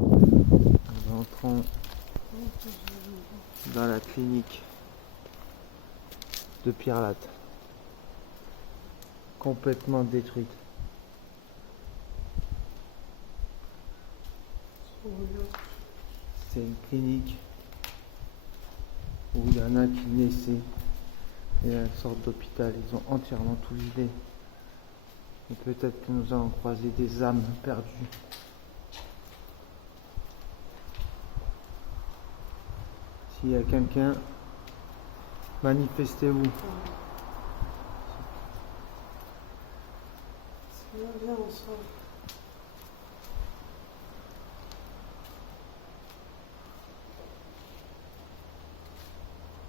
Nous entrons dans la clinique de Pierre Latte, complètement détruite. C'est une clinique où il y en a qui naissaient. Il y a une sorte d'hôpital, ils ont entièrement tout vidé. Et peut-être que nous allons croiser des âmes perdues. S'il y a quelqu'un, manifestez-vous. C'est bien ensemble.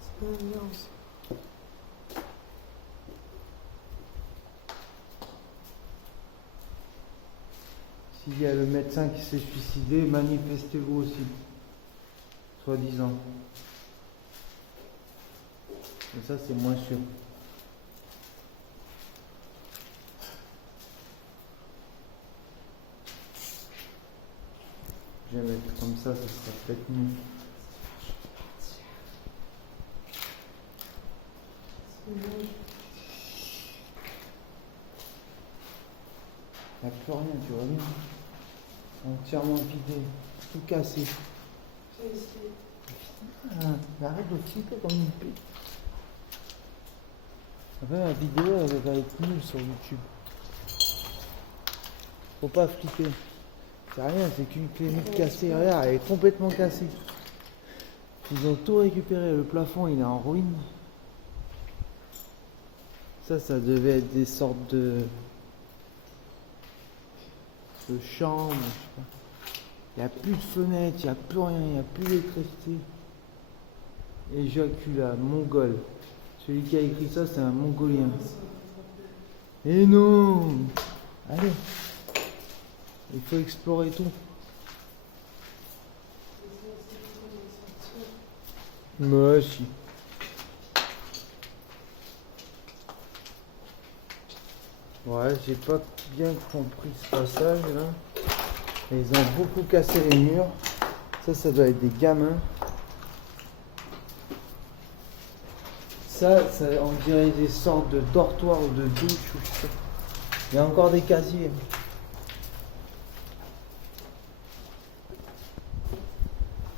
C'est bien ensemble. S'il y a le médecin qui s'est suicidé, manifestez-vous aussi. Soi-disant. Mais ça, c'est moins sûr. Je vais mettre comme ça sera peut-être mieux. Il n'y a plus rien, tu vois bien. Entièrement vidé, tout cassé. J'ai essayé. Mais arrête de flipper comme une pute. Après, la vidéo, elle va être nulle sur YouTube. Faut pas flipper. C'est rien, c'est qu'une clinique cassée. Regarde, elle est complètement cassée. Ils ont tout récupéré. Le plafond, il est en ruine. Ça devait être des sortes de chambres, je sais pas. Il n'y a plus de fenêtres, il n'y a plus rien, il n'y a plus d'électricité. Éjaculat, mongol. Celui qui a écrit ça, c'est un mongolien. Et non! Allez! Il faut explorer tout. Moi si. Ouais, j'ai pas bien compris ce passage là. Ils ont beaucoup cassé les murs. Ça doit être des gamins. Ça, on dirait des sortes de dortoirs ou de douches ou je sais pas. Il y a encore des casiers.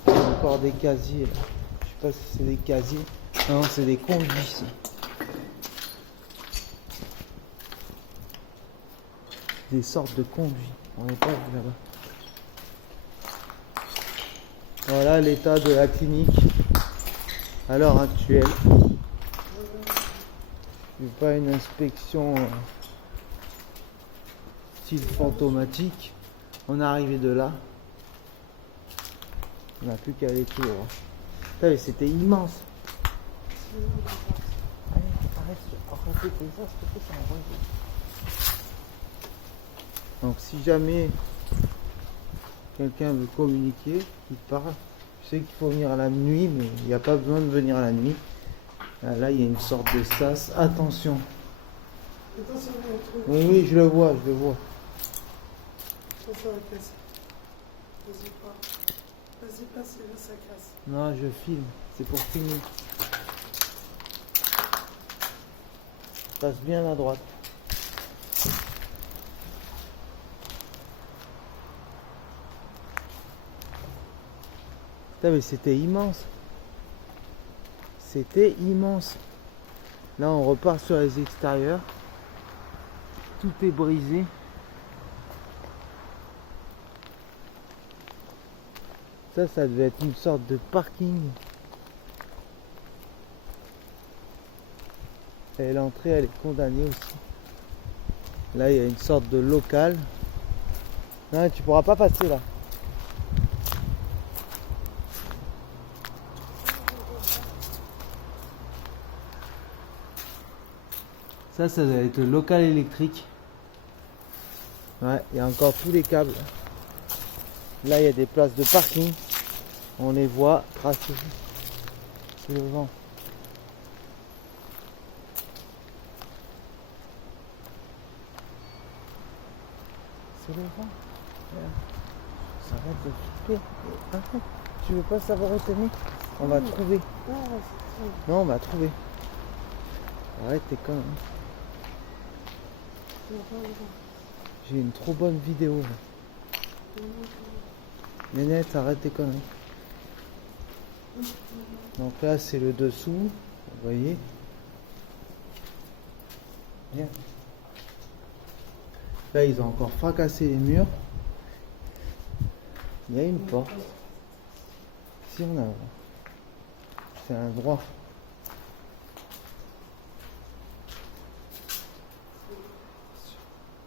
Il y a encore des casiers là. Je sais pas si c'est des casiers. Non, c'est des conduits. Ça. Des sortes de conduits. On n'est pas vu là-bas. Voilà l'état de la clinique à l'heure actuelle. C'est pas une inspection style fantomatique. On est arrivé de là. On n'a plus qu'à aller tout droit. Putain, c'était immense. Allez, arrêtez tes ça, s'il te plaît, ça m'envoie. Donc si jamais quelqu'un veut communiquer, il parle. Je sais qu'il faut venir à la nuit, mais il n'y a pas besoin de venir à la nuit. Là, il y a une sorte de sas. Attention. Attention, il y a un truc. Oui, je le vois, je le vois. Ça va casser. Vas-y, pas. Vas-y, passe, là, ça casse. Non, je filme. C'est pour filmer. Passe bien à droite. Putain, mais c'était immense. C'était immense. Là, on repart sur les extérieurs. Tout est brisé. Ça devait être une sorte de parking. Et l'entrée, elle est condamnée aussi. Là, il y a une sorte de local. Non, tu pourras pas passer là. Ça doit être le local électrique. Ouais, il y a encore tous les câbles. Là, il y a des places de parking. On les voit tracées. C'est le vent. C'est le vent. Arrête de flipper. Arrête. Tu veux pas savoir où t'es mis? On va trouver. Non, on va trouver. Arrête tes connes. J'ai une trop bonne vidéo là. Nénette, arrête tes conneries. Donc là c'est le dessous, vous voyez. Bien. Là ils ont encore fracassé les murs. Il y a une porte. Si on a. C'est un droit.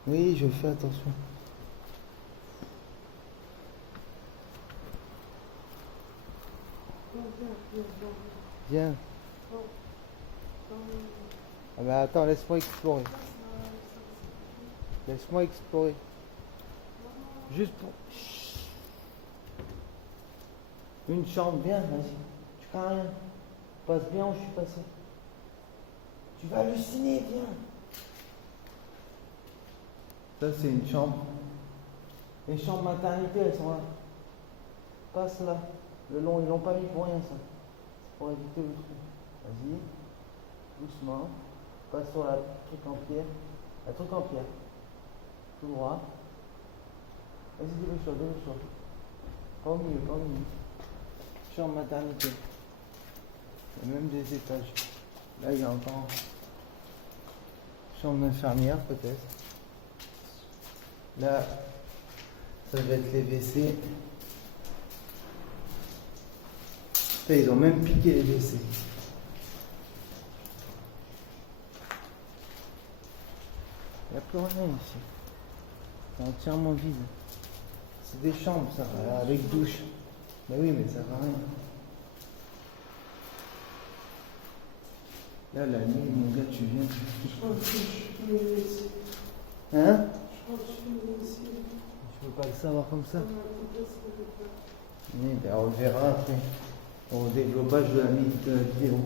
Oui, je fais attention. Viens. Ah bah attends, laisse-moi explorer. Laisse-moi explorer. Juste pour... Une chambre, viens, vas-y. Tu crains rien. Passe bien où je suis passé. Tu vas halluciner, viens. Ça c'est une chambre. Les chambres maternité, elles sont là. Passe là. Le long, ils l'ont pas mis pour rien ça. C'est pour éviter le trou. Vas-y. Doucement. Passe sur la truc en pierre. La truc en pierre. Tout droit. Vas-y, dépêche-toi, dépêche-toi. Pas au milieu, pas au milieu. Chambre maternité. Il y a même des étages. Là, il y a encore chambre d'infirmière peut-être. Là, ça va être les WC. Là, ils ont même piqué les WC. Il n'y a plus rien ici. C'est entièrement vide. C'est des chambres, ça, avec douche. Ben oui, mais ça va rien. Là, la nuit, mon gars, tu viens. Je crois que je suis venu ici. Hein? Je crois que je suis venu ici. Je peux pas le savoir comme ça. Oui, Oui, ben on le verra après. Au développage de la vidéo.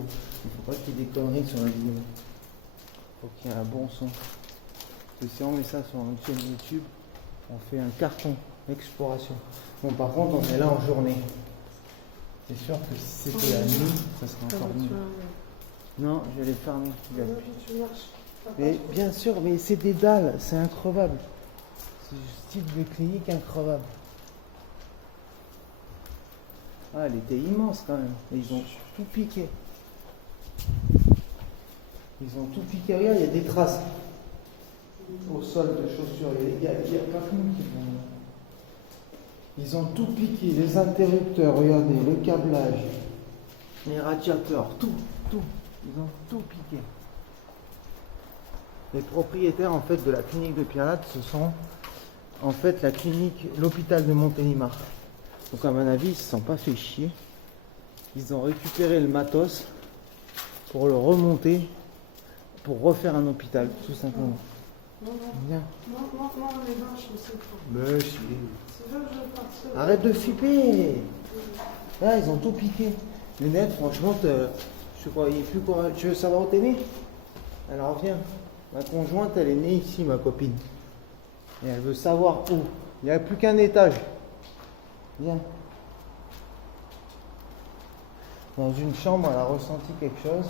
Il faut pas qu'il y ait des conneries sur la vidéo. Il faut qu'il y ait un bon son. Parce que si on met ça sur une chaîne YouTube, on fait un carton exploration. Bon, par contre, on est là en journée. C'est sûr que si c'était la nuit, ça serait encore mieux. Non, je vais les fermer. Mais bien sûr, mais c'est des dalles, c'est increvable. C'est ce type de clinique increvable. Ah, elle était immense quand même. Et ils ont tout piqué. Ils ont tout piqué. Regarde, il y a des traces au sol de chaussures. Il y a pas que nous qui vont. Ils ont tout piqué. Les interrupteurs, regardez, le câblage, les radiateurs, tout. Ils ont tout piqué. Les propriétaires en fait de la clinique de Pierre-Latte, ce sont en fait la clinique, l'hôpital de Montélimar. Donc à mon avis, ils ne se sont pas fait chier. Ils ont récupéré le matos pour le remonter, pour refaire un hôpital, tout simplement. Non, Viens. non, les marches, c'est pas. Mais si. C'est là que je vais partir. Arrête de flipper. Là, ils ont tout piqué. Les nets, franchement, je croyais plus quoi. Tu veux savoir où t'es né? Alors viens. Ma conjointe, elle est née ici, ma copine. Et elle veut savoir où. Il n'y a plus qu'un étage. Viens. Dans une chambre, elle a ressenti quelque chose.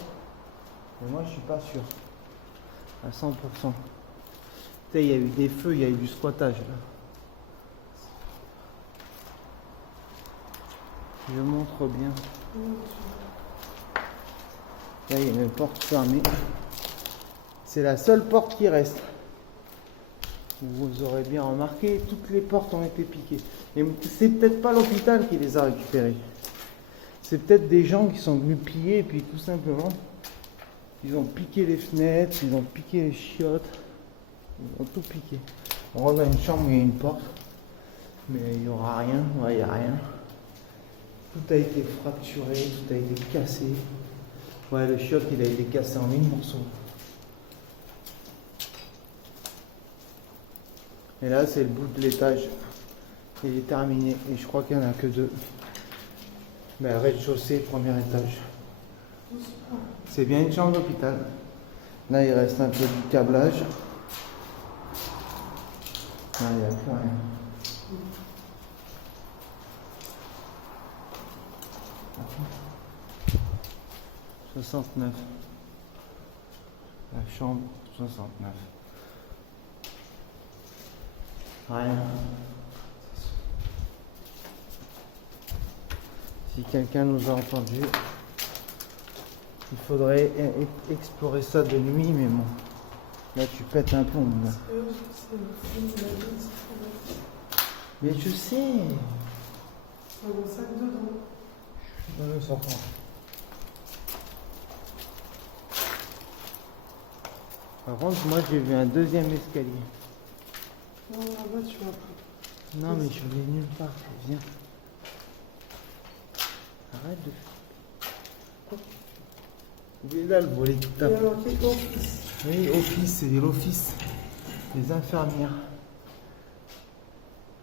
Mais moi, je suis pas sûr. À 100%. Tu sais, il y a eu des feux, il y a eu du squattage là. Je montre bien. Là, il y a une porte fermée. C'est la seule porte qui reste. Vous aurez bien remarqué, toutes les portes ont été piquées. Et c'est peut-être pas l'hôpital qui les a récupérées. C'est peut-être des gens qui sont venus piller et puis tout simplement, ils ont piqué les fenêtres, ils ont piqué les chiottes. Ils ont tout piqué. On rentre dans une chambre où il y a une porte. Mais il n'y aura rien. Ouais, il n'y a rien. Tout a été fracturé, tout a été cassé. Ouais, le chiotte, il a été cassé en 1000 morceaux. Et là, c'est le bout de l'étage. Il est terminé. Et je crois qu'il n'y en a que deux. Mais rez-de-chaussée, premier étage. C'est bien une chambre d'hôpital. Là, il reste un peu du câblage. Là, il n'y a plus rien. 69. La chambre 69. Rien. Si quelqu'un nous a entendu, il faudrait explorer ça de nuit, mais bon. Là tu pètes un plomb là. Mais je sais. Dans le sac dedans. Dans le sortant. Par contre, moi j'ai vu un deuxième escalier. Non, là-bas tu vas pas. Non, mais je l'ai nulle part. Viens. Arrête de. Il est là le volet qui tape. Il y a marqué office. Oui, office, c'est l'office des infirmières.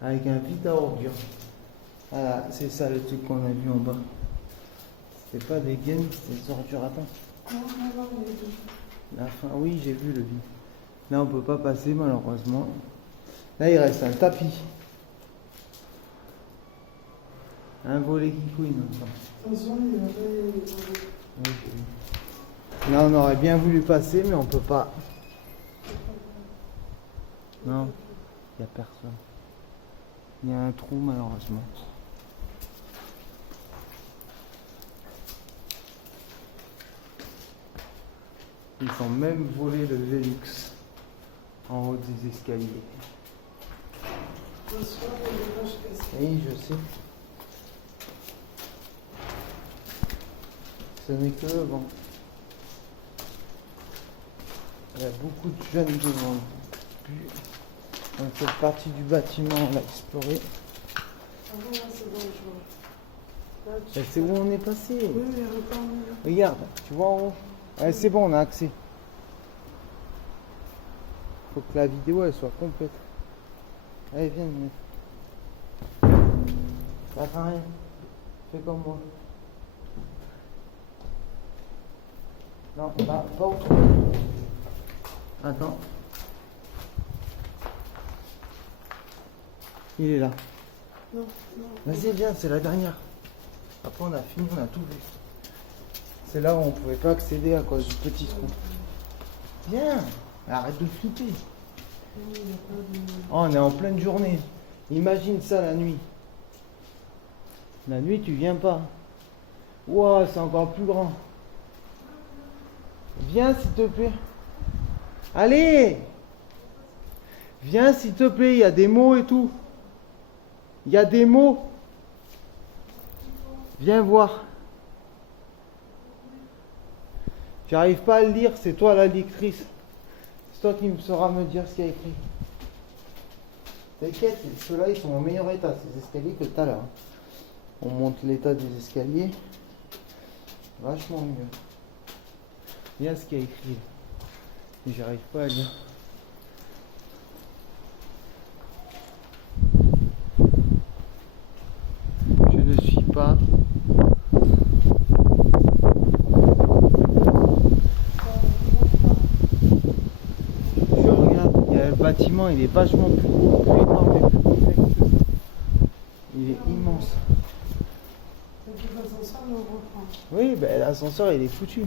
Avec un vide à ordures. Voilà, c'est ça le truc qu'on a vu en bas. C'était pas des gaines, c'était des ordures à pain. Non, il est deux. La fin, oui, j'ai vu le vide. Là, on peut pas passer malheureusement. Là, il reste un tapis. Un volet qui couine. Attention, il va pas y aller. Oui, j'ai vu. Là, on aurait bien voulu passer, mais on peut pas. Non, il n'y a personne. Il y a un trou malheureusement. Ils ont même volé le Velux en haut des escaliers. Attention, il y a des vaches cassées. Oui, je sais. Ce n'est que le vent. Il y a beaucoup de jeunes devant. Donc cette partie du bâtiment, on l'a explorée. Ah bon, là, c'est bon, je vois. Là, tu... C'est où on est passé. Oui, mais repars mieux. Regarde, tu vois en haut. Ouais, c'est bon, on a accès. Faut que la vidéo elle soit complète. Allez, viens, viens. Ça fait rien. Fais comme moi. Non, là, pas autre. Attends. Il est là. Non, non. Vas-y, viens, c'est la dernière. Après, on a fini, on a tout vu. C'est là où on pouvait pas accéder à cause du petit trou. Viens, arrête de flipper. Oh, on est en pleine journée. Imagine ça la nuit. La nuit, tu viens pas. Ouah, c'est encore plus grand. Viens, s'il te plaît. Allez! Viens, s'il te plaît, il y a des mots et tout. Il y a des mots. Viens voir. J'arrive pas à le lire, c'est toi la lectrice. C'est toi qui me sauras me dire ce qu'il y a écrit. T'inquiète, ceux-là ils sont au meilleur état, ces escaliers que tout à l'heure. On monte l'état des escaliers. Vachement mieux. Il y a ce qu'il y a écrit. Mais j'arrive pas à lire. Je ne suis pas. Je regarde, il y a le bâtiment, il est vachement plus gros, plus énorme et plus complexe. Il est immense. L'ascenseur, on reprend. Oui, ben, l'ascenseur il est foutu. Ouais.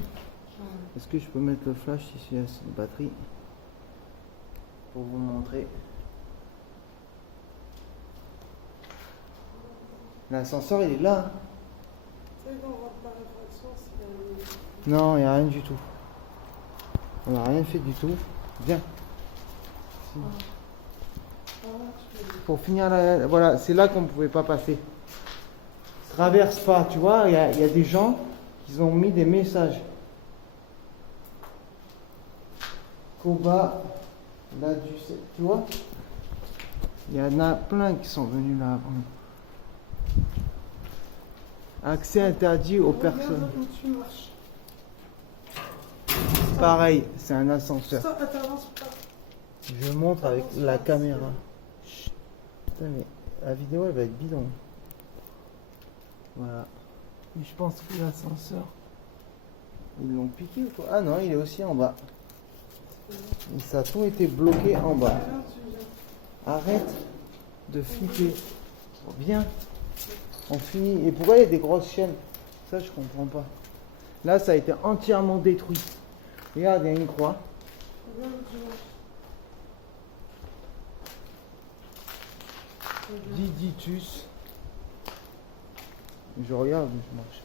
Est-ce que je peux mettre le flash ici, il y a une batterie pour vous montrer. L'ascenseur il est là. Tu sais, quand on rentre par l'attraction, c'est... Non, il n'y a rien du tout. On n'a rien fait du tout. Viens. Pour finir, voilà, c'est là qu'on ne pouvait pas passer. Traverse pas, tu vois, il y a des gens qui ont mis des messages. Koba, là, tu vois, il y en a plein qui sont venus là avant. Accès interdit aux personnes. Regarde où tu marches. Pareil, c'est un ascenseur. Stop, t'avances pas. Je montre avec la caméra. Chut. Putain, mais la vidéo elle va être bidon. Voilà. Mais je pense que l'ascenseur, ils l'ont piqué ou quoi? Ah non, il est aussi en bas. Et ça a tout été bloqué en bas. Arrête de flipper. Viens. On finit. Et pourquoi il y a des grosses chaînes? Ça, je comprends pas. Là, ça a été entièrement détruit. Regarde, il y a une croix. Regarde où tu marches. Diditus. Je regarde, je marche.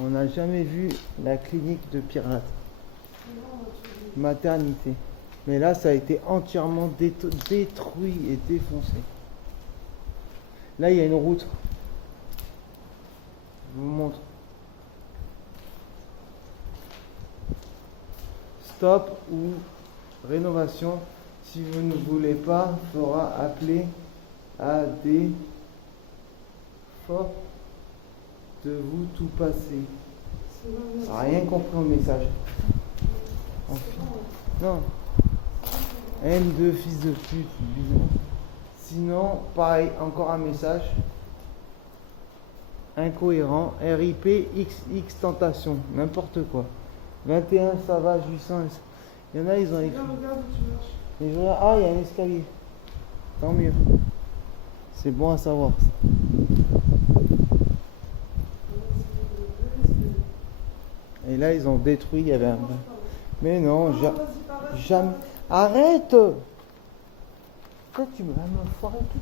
On n'a jamais vu la clinique de pirates. Maternité. Mais là, ça a été entièrement détruit et défoncé. Là, il y a une route. Je vous montre. Stop ou rénovation. Si vous ne voulez pas, fera appeler à des forts de vous tout passer. Ça n'a rien compris au message. Non. M2 fils de pute, bidon. Sinon, pareil, encore un message. Incohérent. RIP XX tentation. N'importe quoi. 21 Savage 800. Il y en a, ils ont écrit. Regarde où tu marches. Et je regarde, ah, il y a un escalier. Tant mieux. C'est bon à savoir. Et là, ils ont détruit. Il y avait un. Mais non, jamais. Arrête! Pourquoi tu me vas me foirer tout?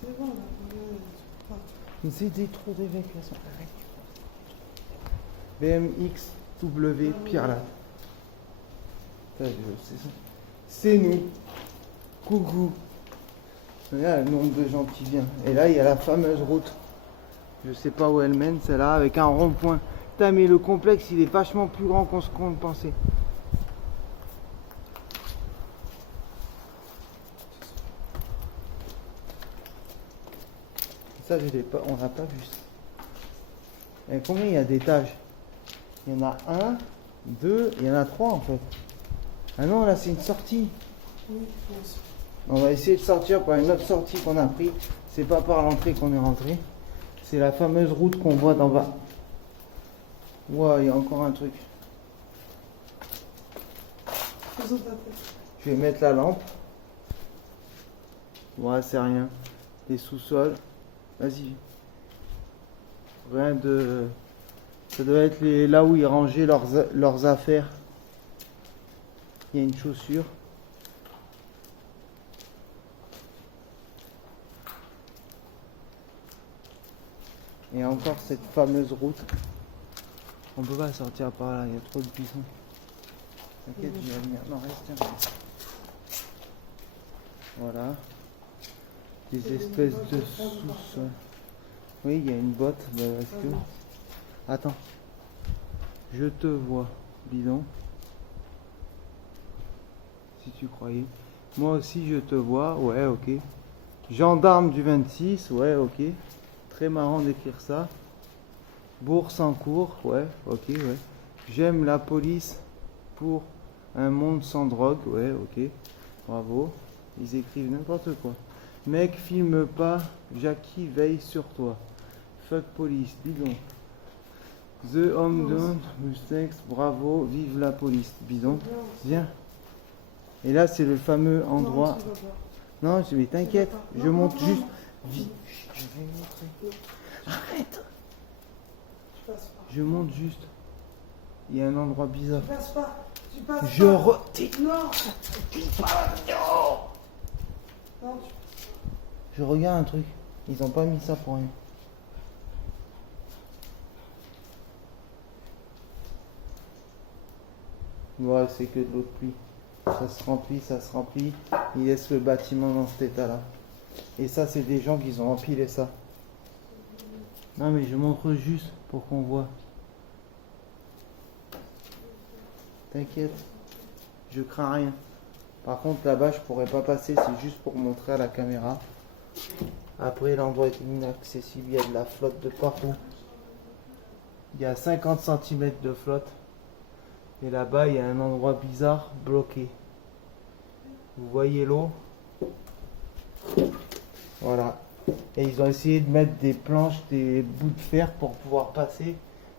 C'est bon, là. Mais c'est des trous d'évacuation. Arrête. BMXW Pirate. C'est nous. Coucou. Regarde le nombre de gens qui viennent. Et là, il y a la fameuse route. Je sais pas où elle mène, celle-là, avec un rond-point. Putain, mais le complexe, il est vachement plus grand qu'on le pensait. Ça, je l'ai pas, on n'a pas vu ça. Et combien il y a d'étages? Il y en a un, deux, il y en a trois en fait. Ah non, là c'est une sortie. Oui, je pense. On va essayer de sortir par une autre sortie qu'on a pris. C'est pas par l'entrée qu'on est rentré. C'est la fameuse route qu'on voit d'en bas. Ouah, il y a encore un truc. Je vais mettre la lampe. Ouais, c'est rien. Des sous-sols. Vas-y. Rien de... Ça doit être là où ils rangeaient leurs affaires. Il y a une chaussure. Et encore cette fameuse route. On peut pas sortir par là, il y a trop de buissons. T'inquiète, je vais venir. Non, reste un peu. Voilà. Des espèces de sous-sols. Oui, il y a une botte. Bah, est-ce que... Attends. Je te vois, bidon. Si tu croyais. Moi aussi, je te vois. Ouais, ok. Gendarme du 26. Ouais, ok. Très marrant d'écrire ça. Bourse en cours. Ouais, ok, ouais. J'aime la police pour un monde sans drogue. Ouais, ok. Bravo. Ils écrivent n'importe quoi. Mec, filme pas. Jackie veille sur toi. Fuck police. Bidon. The Home Don't Mustangs, bravo, vive la police, bidon, viens. Et là, c'est le fameux endroit. Non, mais t'inquiète, je monte juste. Vite, je vais montrer. Arrête. Je monte juste. Il y a un endroit bizarre. Tu passes pas. Tu passes pas. Non. Non, Je regarde un truc. Ils ont pas mis ça pour rien. Ouais, c'est que de l'eau de pluie. Ça se remplit, ça se remplit. Ils laissent le bâtiment dans cet état-là. Et ça, c'est des gens qui ont empilé ça. Non, mais je montre juste pour qu'on voit. T'inquiète. Je crains rien. Par contre, là-bas, je pourrais pas passer. C'est juste pour montrer à la caméra. Après, l'endroit est inaccessible. Il y a de la flotte de partout. Il y a 50 cm de flotte. Et là-bas, il y a un endroit bizarre bloqué. Vous voyez l'eau? Voilà. Et ils ont essayé de mettre des planches, des bouts de fer pour pouvoir passer.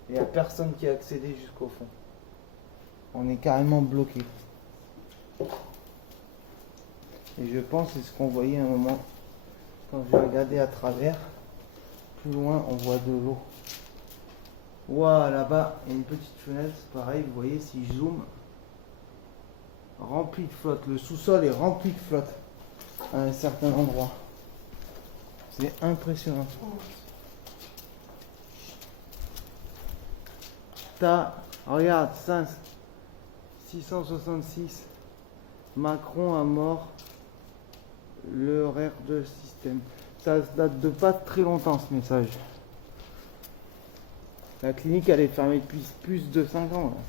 Il n'y a personne qui a accédé jusqu'au fond. On est carrément bloqué. Et je pense que c'est ce qu'on voyait à un moment quand j'ai regardé à travers. plus loin, on voit de l'eau. Ouah, là-bas, il y a une petite fenêtre, pareil, vous voyez, si je zoome, rempli de flotte. Le sous-sol est rempli de flotte à un certain endroit. C'est impressionnant. Regarde, 666. Macron a mort le RER de système. Ça date de pas très longtemps ce message. La clinique elle est fermée depuis plus de 5 ans. Là.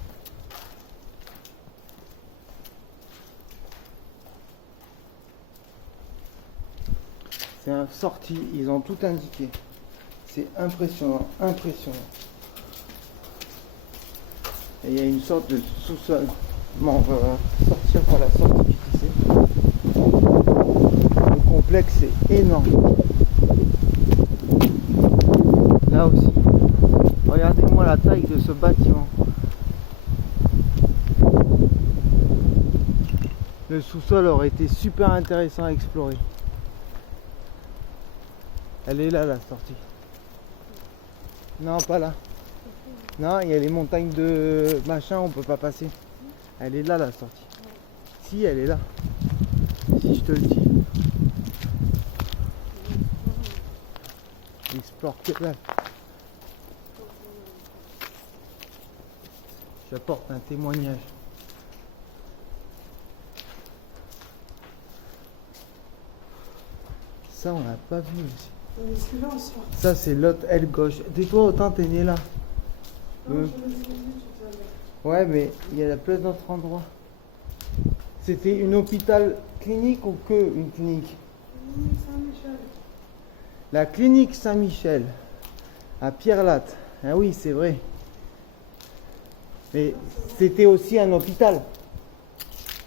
C'est un sorti, ils ont tout indiqué. C'est impressionnant, impressionnant. Et il y a une sorte de sous-sol. Bon, on va sortir par la sortie ici. Le complexe est énorme. Là aussi. Regardez-moi la taille de ce bâtiment. Le sous-sol aurait été super intéressant à explorer. Elle est là la sortie. Non, pas là. Non, il y a les montagnes de machin, on peut pas passer. Elle est là la sortie. Si, elle est là. Si je te le dis. J'explore que là. J'apporte un témoignage. Ça, on l'a pas vu aussi. Ça, c'est l'autre aile gauche. Des fois, autant t'es né là. Ouais, mais il y a plein d'autres endroits. C'était une hôpital clinique ou que une clinique? Saint-Michel. La clinique Saint-Michel à Pierre-Latte. Ah oui, c'est vrai. Mais c'était aussi un hôpital.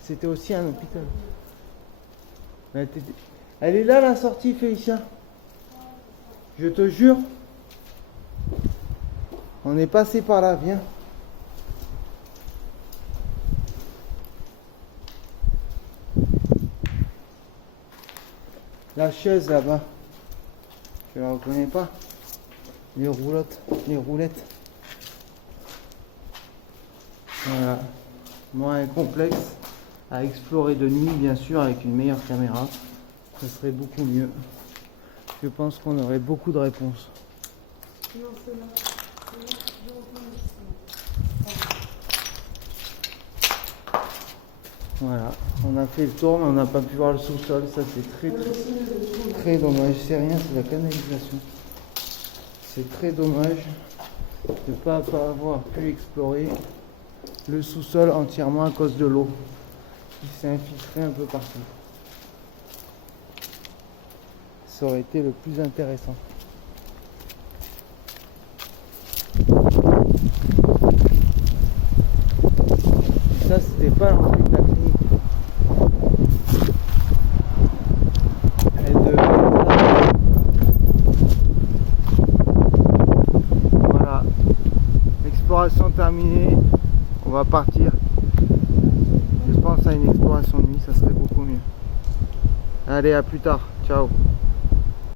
C'était aussi un hôpital. Elle est là la sortie, Félicien. Je te jure. On est passé par là, viens. La chaise là-bas. Je la reconnais pas. Les roulettes. Voilà. Moi, un complexe à explorer de nuit, bien sûr, avec une meilleure caméra. Ce serait beaucoup mieux. Je pense qu'on aurait beaucoup de réponses. Non, c'est là. Voilà, on a fait le tour, mais on n'a pas pu voir le sous-sol. Ça, c'est très dommage. C'est rien, c'est la canalisation. C'est très dommage de ne pas avoir pu explorer le sous-sol entièrement à cause de l'eau qui s'est infiltrée un peu partout. Ça aurait été le plus intéressant. Et ça, c'était pas l'entrée de la clinique. Elle devait être là. Voilà. Exploration terminée. On va partir. Je pense à une exploration de nuit, ça serait beaucoup mieux. Allez, à plus tard. Ciao.